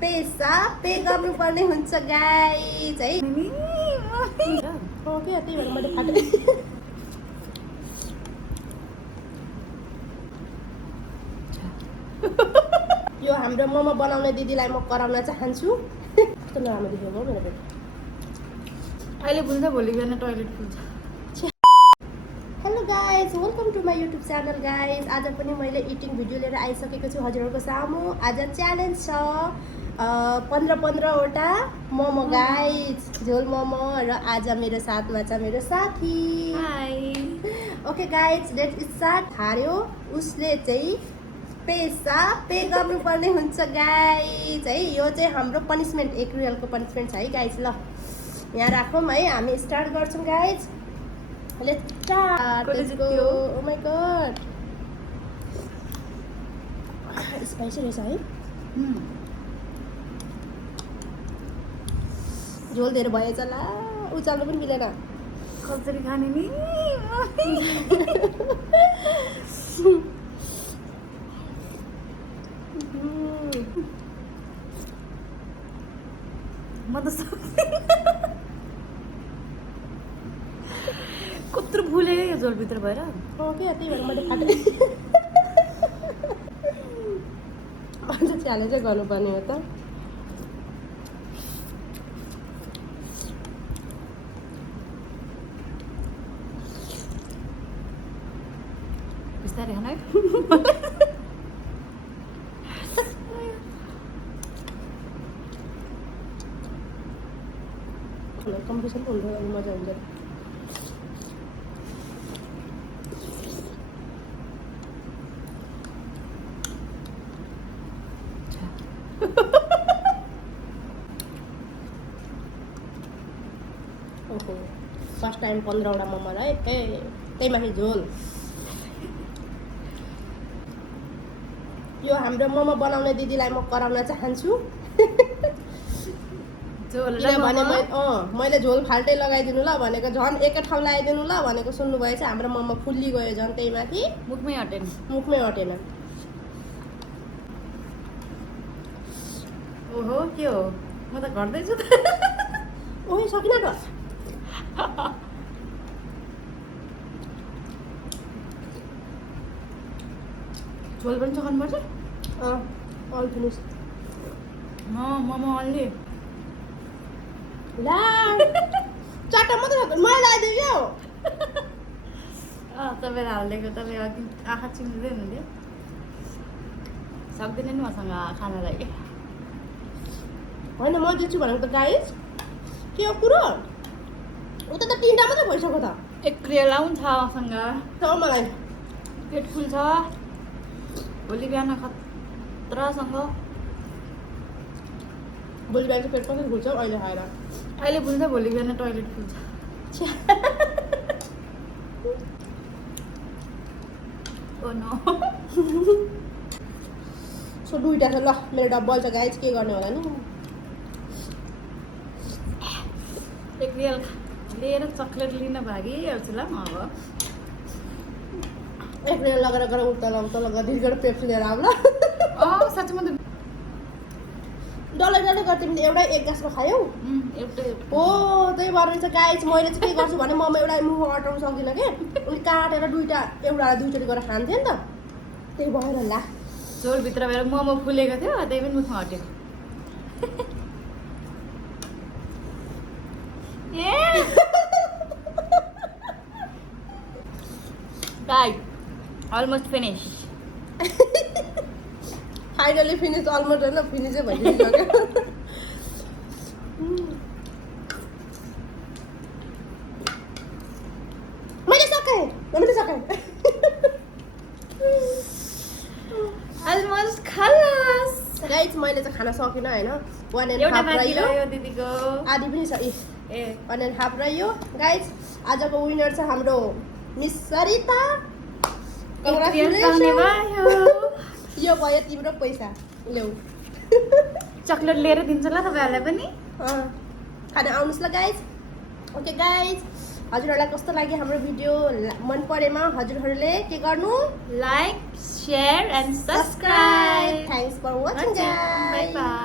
पैसा पे गर्नुपर्ने हुन्छ गाइज है। के त्यही भएर मैले फाटे। यो हाम्रो मोमो बनाउने दिदीलाई म कराउन चाहन्छु। कस्तो नराम्रो देखेको मेरो पेट। अहिले फुल्छ भोलि बिहान टोयलेट फुल्छ। Hello guys, welcome to my YouTube channel guys. आज पनि मैले इटिङ भिडियो लिएर आइसकेको छु हजुरहरूको सामु। आज च्यालेन्ज छ 15-15वटा मोमो गाइज, झोल मोमो। र आज मेरो साथमा छ मेरो साथी। Hi. Okay guys, let's start. हार्यो उसले चाहिँ पैसा पे गर्नुपर्ने हुन्छ गाइज है। यो चाहिँ हाम्रो पनिसमेन्ट, 1 रियलको पनिसमेन्ट छ है गाइज। ल यहाँ राखौँ है, हामी स्टार्ट गर्छौँ guys. Let's start. Let's go. Oh my god. Spicy रहेछ है। झोल धेरै भएछ ला, उचाल्नु पनि मिलेन। कसरी खाने नि? म त कत्रो भुले यो झोलभित्र भएर। के त्यही भएर मैले फाटे। अझ च्यालेन्ज चाहिँ गर्नुपर्ने हो त। बिस्तारै खाना है। कम्पिटिसन हुन्छ अनि मजा हुन्छ। ओहो, फर्स्ट टाइम 15वटा मोमो है। त्यही माथि झोल। यो हाम्रो मोमो बनाउने दिदीलाई म कराउन चाहन्छु। किनभने मैले झोल फाल्टै लगाइदिनु ल भनेको, झन् एकै ठाउँ लगाइदिनु ल भनेको सुन्नुभएछ। हाम्रो मोमो फुल्ली गयो झन्, त्यही माथि मुखमै हटेन। ओहो, के हो? म त घट्दैछु त। ओइ सकिन त। झोल पनि चखाउनुपर्छ। All finish. मोमो अलि ला चारवटा मात्रै मलाई लगाइदियो क्या। तपाईँलाई हालिदिएको, तपाईँ अघि आँखा चिम्लिँदै हुनुहुन्थ्यो। सक्दैन नि मसँग खानालाई। होइन म जित्छु भनेको त गाइस। के हो कुरो? उता त 3वटा मात्रै भइसक्यो त। 1 रियल आउँछ मसँग। त मलाई पेट फुल्छ भोलि बिहान खतरासँग। भोलि बिहान चाहिँ पेट पनि फुल्छ अहिले खाएर। अहिले फुल्छ भोलि बिहान टोयलेट फुल्छ। Oh no. सो 2टा छ ल, मेरो डब्बल छ गाइस। के गर्ने होला नि? 1 रियल लिएर चक्लेट लिन भागिहाल्छु ल म अब। 1 रियल लगेर गएर उता दिदीबाट पेप्सी लिएर आऊ ल। साँच्चै म त डल्लै गर्छ तिमीले। एउटै 1 गाँसमा खायौ एउटै हो। त्यही भएर चाहिँ गाइस मैले चाहिँ के गर्छु भने मोमो एउटा मुख अटाउनु सक्दिनँ कि, उनी काटेर 2टा एउटा दुईचोटि गरेर खान्थ्यो नि त। त्यही भएर ला झोलभित्र भएर मोमो फुलेको थियो, त्यही पनि मुखमा हटेको। Right, almost finished. Finally finish. Almost होइन, फिनिसै भइसक्यो। मैले सकाएँ। Almost खलास। गाइस मैले चाहिँ खाना सकिनँ होइन। 1.5 एउटा बाँकी रह्यो। रह्यो दिदीको। आधी पनि छ। 1.5 रह्यो गाइस। आजको विनर छ हाम्रो मिस सरिता। यो भयो तिम्रो पैसा। ल्याऊ चक्लेट लिएर दिन्छु ल तपाईँहरूलाई पनि। खाना आउनुहोस् ल गाइज। ओके गाइज, हजुरहरूलाई कस्तो लाग्यो हाम्रो भिडियो? मन परेमा हजुरहरूले के गर्नु? Like, share and subscribe. Thanks for watching guys. Bye by.